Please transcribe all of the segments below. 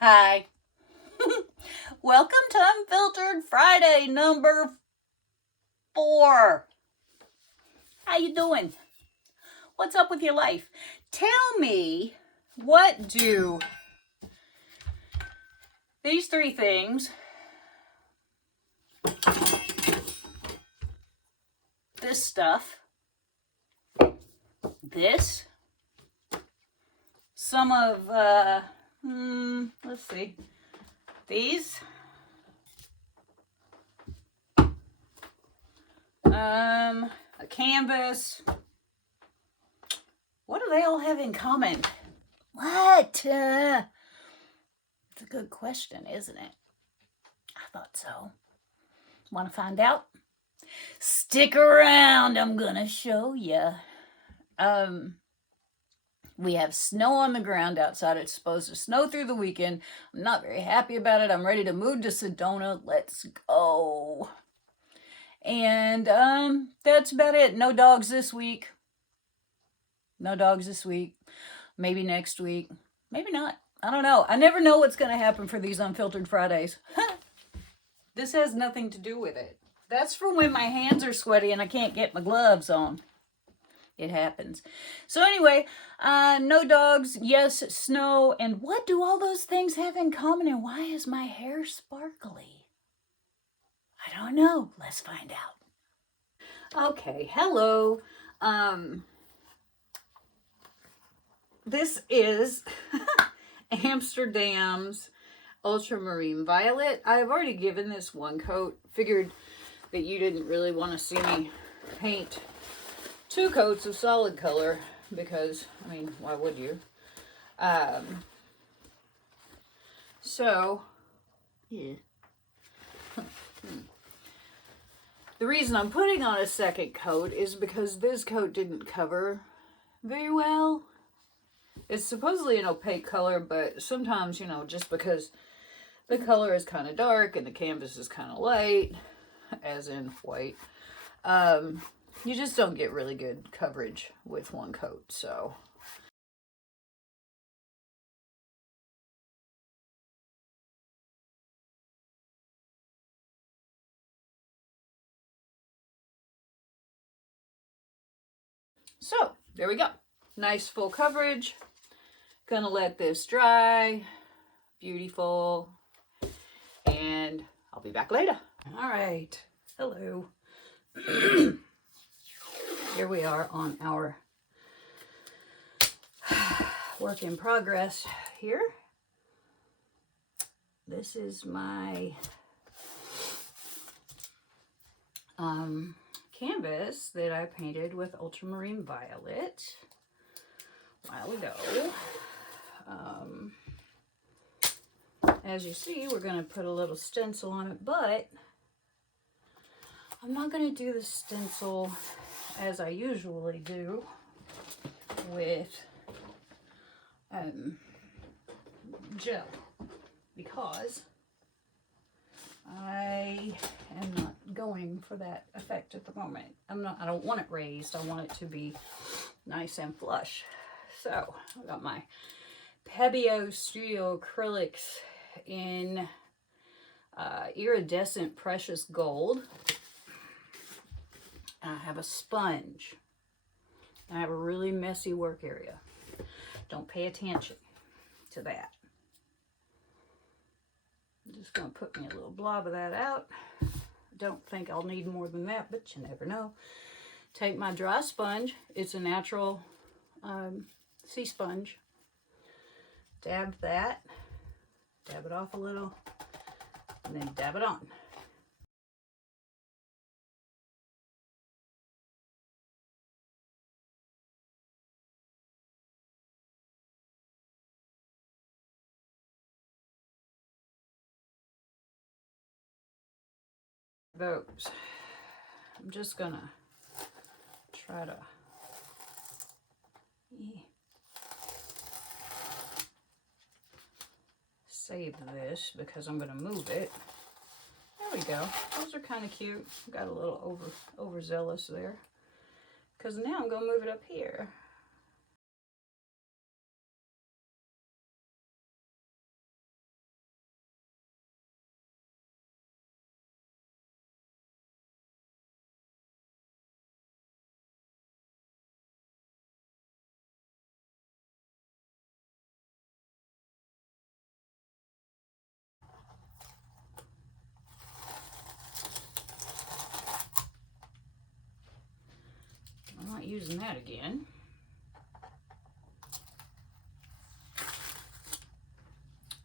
Hi. Welcome to Unfiltered Friday number 4. How you doing? What's up with your life? Tell me, what do these 3 things, this stuff, this, some of, let's see, these, a canvas, what do they all have in common? What? It's a good question, isn't it? I thought so. Want to find out? Stick around, I'm gonna show you. We have snow on the ground outside. It's supposed to snow through the weekend. I'm not very happy about it. I'm ready to move to Sedona. Let's go. And that's about it. No dogs this week. No dogs this week. Maybe next week. Maybe not. I don't know. I never know what's going to happen for these Unfiltered Fridays. This has nothing to do with it. That's for when my hands are sweaty and I can't get my gloves on. It happens. So anyway, no dogs, yes, snow, and what do all those things have in common, and why is my hair sparkly? I don't know. Let's find out. Okay, hello. This is Amsterdam's Ultramarine Violet. I've already given this one coat. Figured that you didn't really want to see me paint 2 coats of solid color because, I mean, why would you? So, yeah. The reason I'm putting on a second coat is because this coat didn't cover very well. It's supposedly an opaque color, but sometimes, you know, just because the color is kind of dark and the canvas is kind of light, as in white, you just don't get really good coverage with one coat, so. So, there we go. Nice full coverage. Gonna let this dry. Beautiful. And I'll be back later. All right. Hello. Here we are on our work in progress here. This is my canvas that I painted with Ultramarine Violet a while ago. As you see, we're going to put a little stencil on it, but I'm not going to do the stencil as I usually do with gel, because I am not going for that effect at the moment. I don't want it raised. I want it to be nice and flush. So I got my Pebeo Studio Acrylics in Iridescent Precious Gold. I have a sponge. I have a really messy work area. Don't pay attention to that. I'm just going to put me a little blob of that out. Don't think I'll need more than that, but you never know. Take my dry sponge. It's a natural sea sponge. Dab that. Dab it off a little. And then dab it on. Those. I'm just gonna try to save this because I'm gonna move it. There we go. Those are kind of cute. Got a little overzealous there because now I'm gonna move it up here. using that again.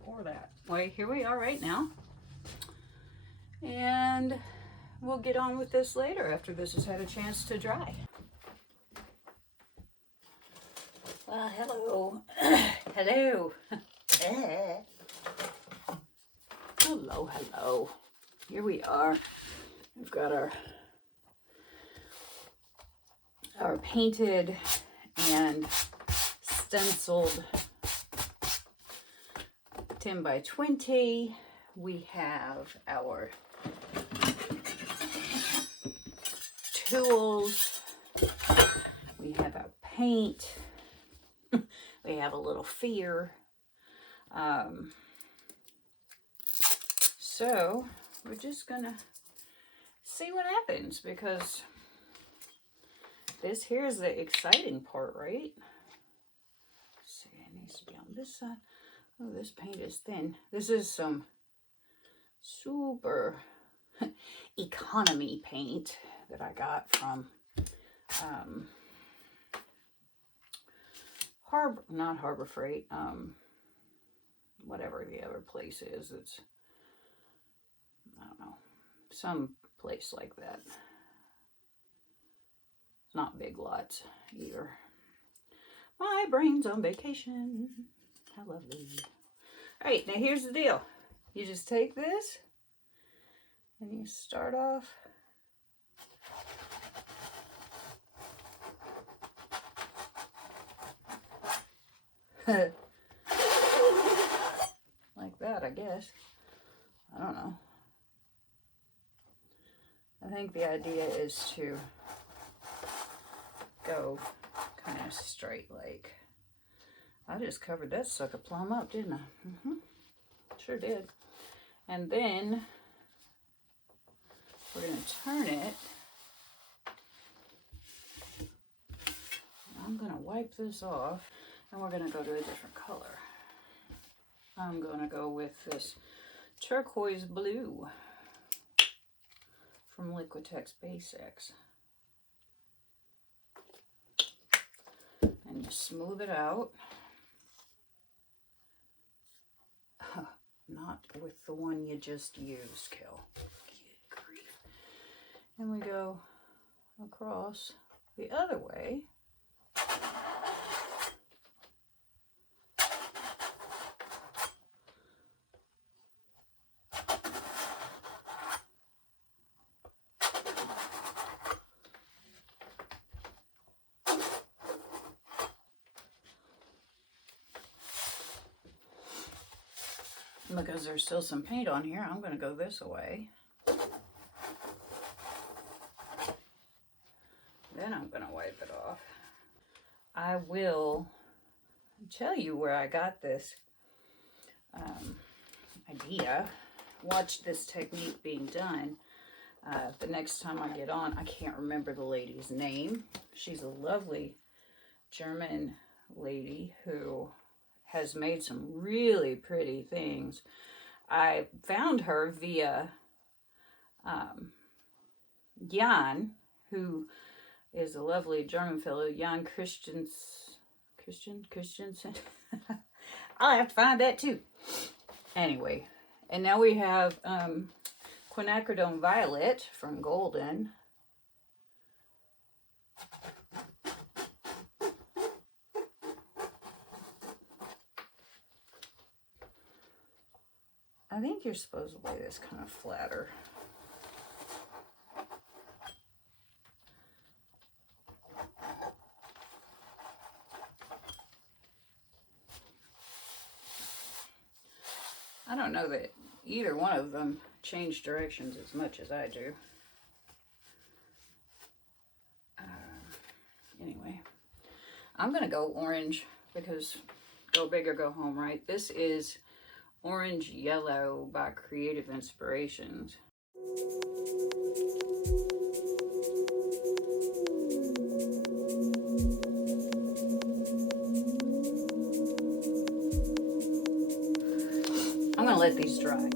Or that. Well, here we are right now. And we'll get on with this later after this has had a chance to dry. Well, hello. Hello. Hello, hello. Here we are. We've got our painted and stenciled 10 by 20. We have our tools. We have our paint. We have a little fear. So we're just gonna see what happens, because this here's the exciting part, right? Let's see, it needs to be on this side. Oh, this paint is thin. This is some super economy paint that I got from not Harbor Freight, whatever the other place is. It's, I don't know, some place like that. It's not Big Lots either. My brain's on vacation. How lovely. All right, now here's the deal. You just take this and you start off like that, I guess. I don't know. I think the idea is to go kind of straight, like. I just covered that sucker plumb up, didn't I? Sure did. And then we're going to turn it. I'm going to wipe this off, and we're going to go to a different color. I'm going to go with this turquoise blue from Liquitex Basics. And just smooth it out. Not with the one you just used, Kel. Good grief. And we go across the other way. Because there's still some paint on here, I'm going to go this way. Then I'm going to wipe it off. I will tell you where I got this idea. Watch this technique being done. The next time I get on, I can't remember the lady's name. She's a lovely German lady who has made some really pretty things. I found her via Jan, who is a lovely German fellow, Jan Christensen. I'll have to find that too. Anyway, and now we have Quinacridone Violet from Golden. I think you're supposed to lay this kind of flatter. I don't know that either one of them change directions as much as I do. Anyway, I'm going to go orange because go big or go home, right? This is Orange Yellow by Creative Inspirations. I'm going to let these dry.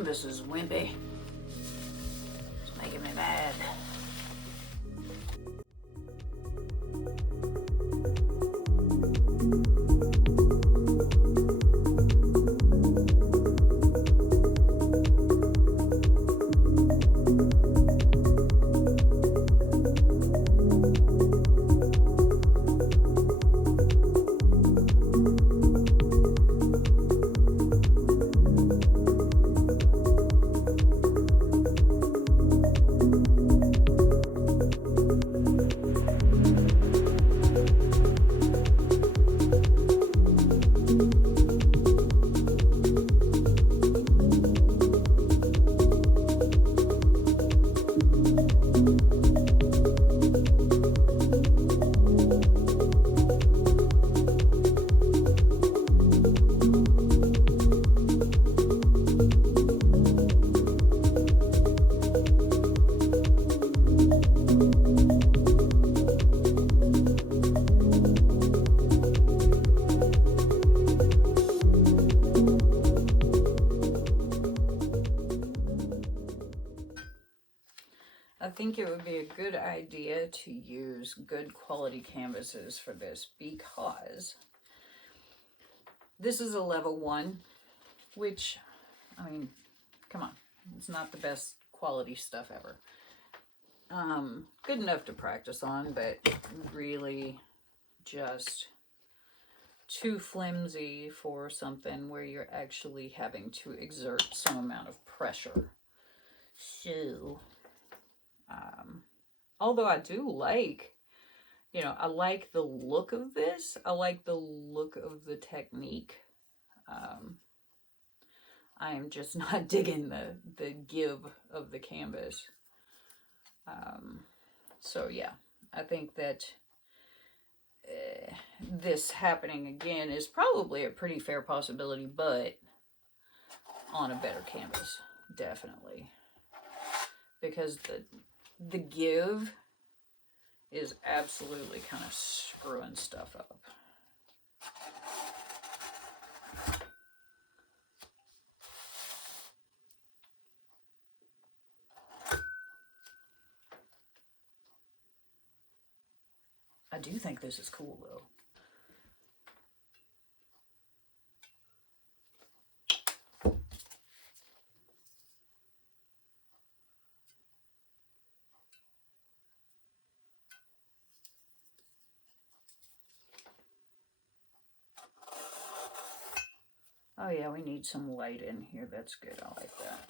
canvas is wimpy. It's making me mad. I think it would be a good idea to use good quality canvases for this, because this is a level 1, which, I mean, come on, it's not the best quality stuff ever. Good enough to practice on, but really just too flimsy for something where you're actually having to exert some amount of pressure. So, although I do like, you know, I like the look of this. I like the look of the technique. I am just not digging the give of the canvas. So yeah, I think that this happening again is probably a pretty fair possibility, but on a better canvas, definitely. Because the give is absolutely kind of screwing stuff up. I do think this is cool though. Oh yeah, we need some light in here. That's good. I like that.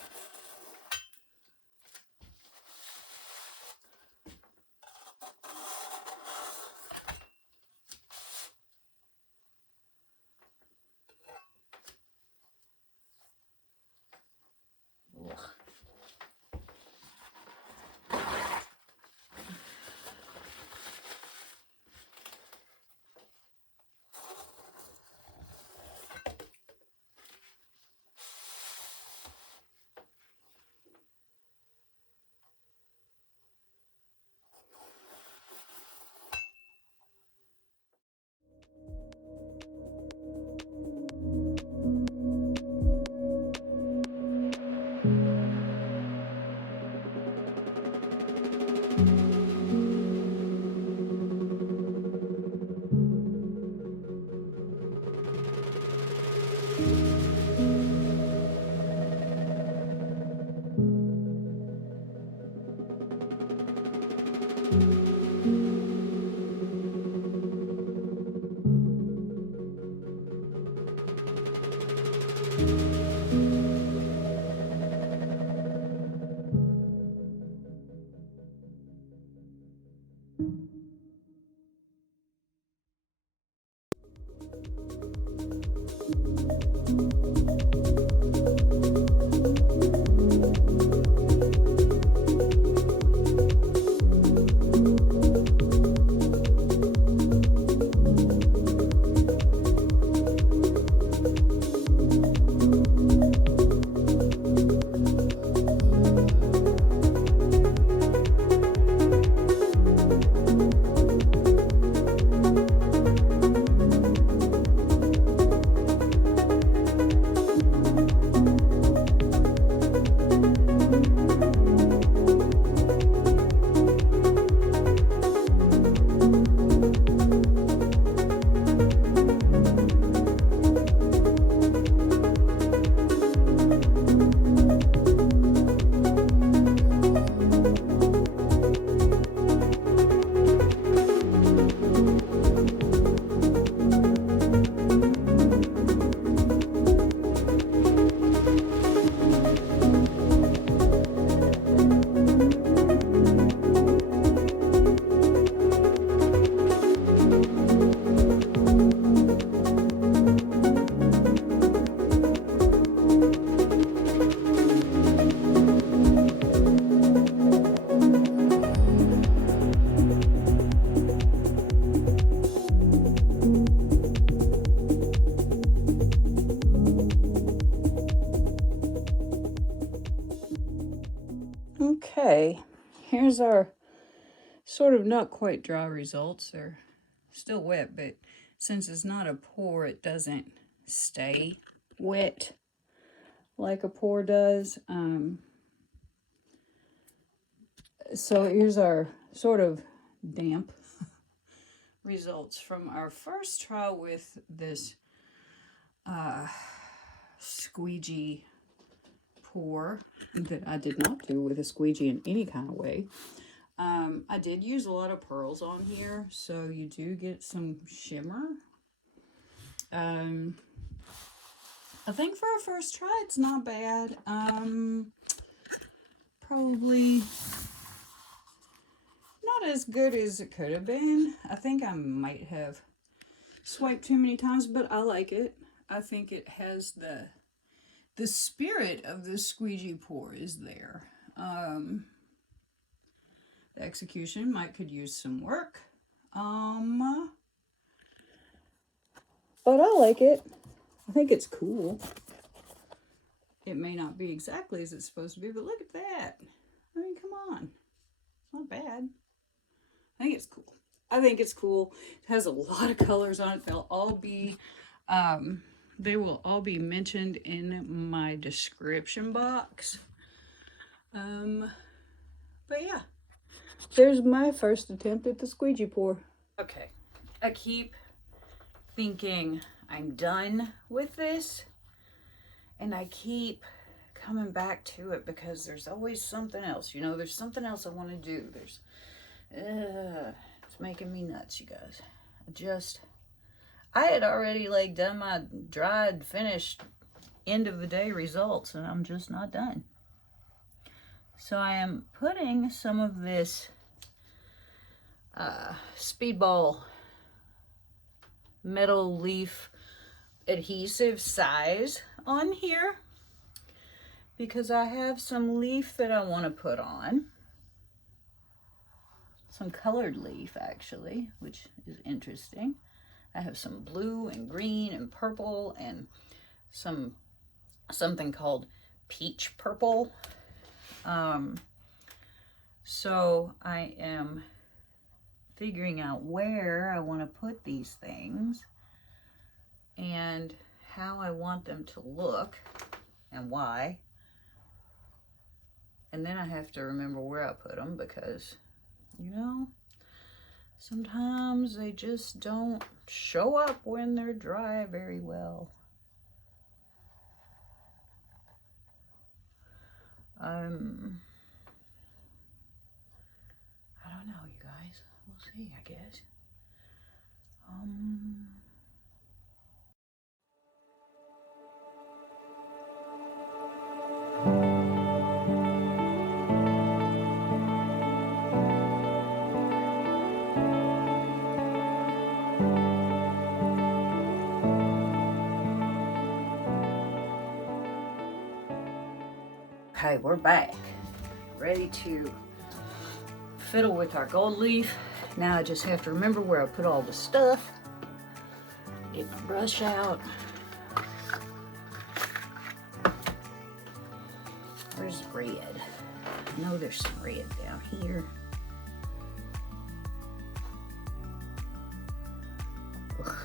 Ugh. here's our sort of not quite dry results. They're still wet, but since it's not a pour, it doesn't stay wet like a pour does. So here's our sort of damp results from our first try with this squeegee pour that I did not do with a squeegee in any kind of way. I did use a lot of pearls on here, so you do get some shimmer. I think for a first try, it's not bad. Probably not as good as it could have been. I think I might have swiped too many times, but I like it. I think it has the spirit of the squeegee pour is there. The execution could use some work. But I like it. I think it's cool. It may not be exactly as it's supposed to be, but look at that. I mean, come on. It's not bad. I think it's cool. I think it's cool. It has a lot of colors on it. They'll all be, they will all be mentioned in my description box. But yeah, there's my first attempt at the squeegee pour. Okay, I keep thinking I'm done with this, and I keep coming back to it because there's always something else. You know, there's something else I want to do. It's making me nuts, you guys. I had already like done my dried, finished, end of the day results, and I'm just not done. So I am putting some of this Speedball metal leaf adhesive size on here because I have some leaf that I want to put on. Some colored leaf, actually, which is interesting. I have some blue and green and purple and something called peach purple. So I am figuring out where I want to put these things and how I want them to look and why. And then I have to remember where I put them because, you know, sometimes they just don't show up when they're dry very well. I don't know, you guys. We'll see, I guess. Okay, we're back. Ready to fiddle with our gold leaf. Now I just have to remember where I put all the stuff. Get my brush out. Where's red? I know there's some red down here. Ugh.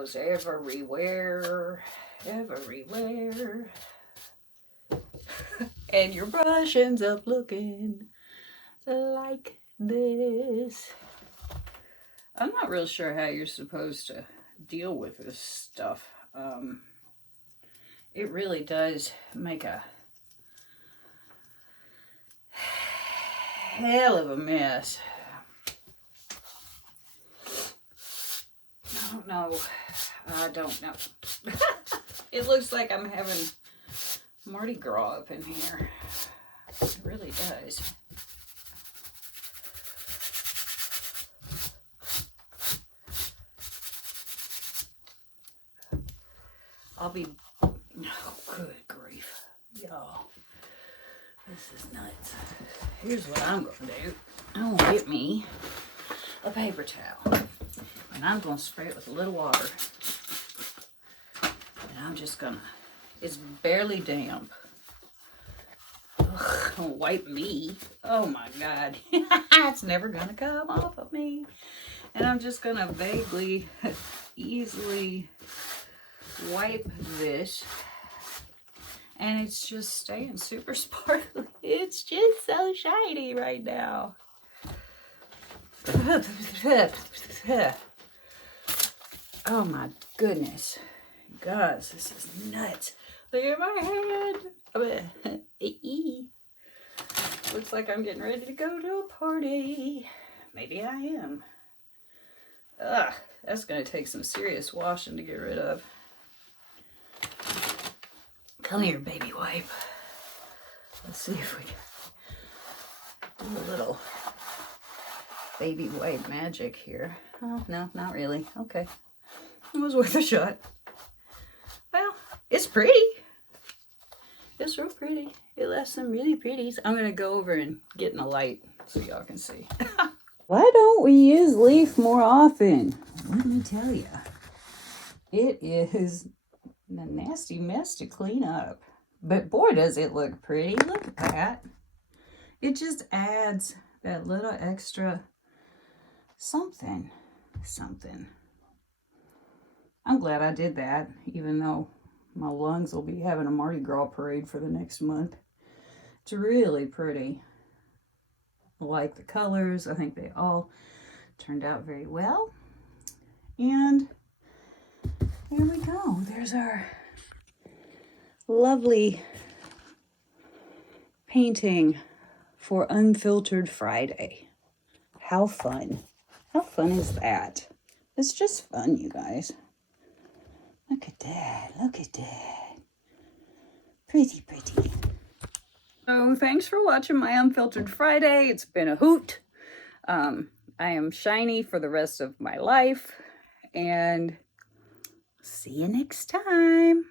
goes everywhere, everywhere. And your brush ends up looking like this. I'm not real sure how you're supposed to deal with this stuff. It really does make a hell of a mess. I don't know. I don't know. It looks like I'm having Mardi Gras up in here. It really does. I'll be, oh, good grief, y'all. This is nuts. Here's what I'm gonna do. I'm gonna get me a paper towel. And I'm gonna spray it with a little water. And I'm just gonna, it's barely damp. Ugh, don't wipe me. Oh my God. It's never gonna come off of me. And I'm just gonna vaguely, easily wipe this. And it's just staying super sparkly. It's just so shiny right now. Oh my goodness. Guys, this is nuts. Look at my hand. Looks like I'm getting ready to go to a party. Maybe I am. Ugh, that's gonna take some serious washing to get rid of. Come here, baby wipe. Let's see if we can do a little baby wipe magic here. Oh, no, not really. Okay. It was worth a shot. Well, it's pretty. It's real pretty. It left some really pretties. I'm going to go over and get in a light so y'all can see. Why don't we use leaf more often? Let me tell you. It is a nasty mess to clean up. But boy, does it look pretty. Look at that. It just adds that little extra something. I'm glad I did that, even though my lungs will be having a Mardi Gras parade for the next month. It's really pretty. I like the colors. I think they all turned out very well. And there we go. There's our lovely painting for Unfiltered Friday. How fun. How fun is that? It's just fun, you guys. Look at that. Look at that. Pretty, pretty. So thanks for watching my Unfiltered Friday. It's been a hoot. I am shiny for the rest of my life. And see you next time.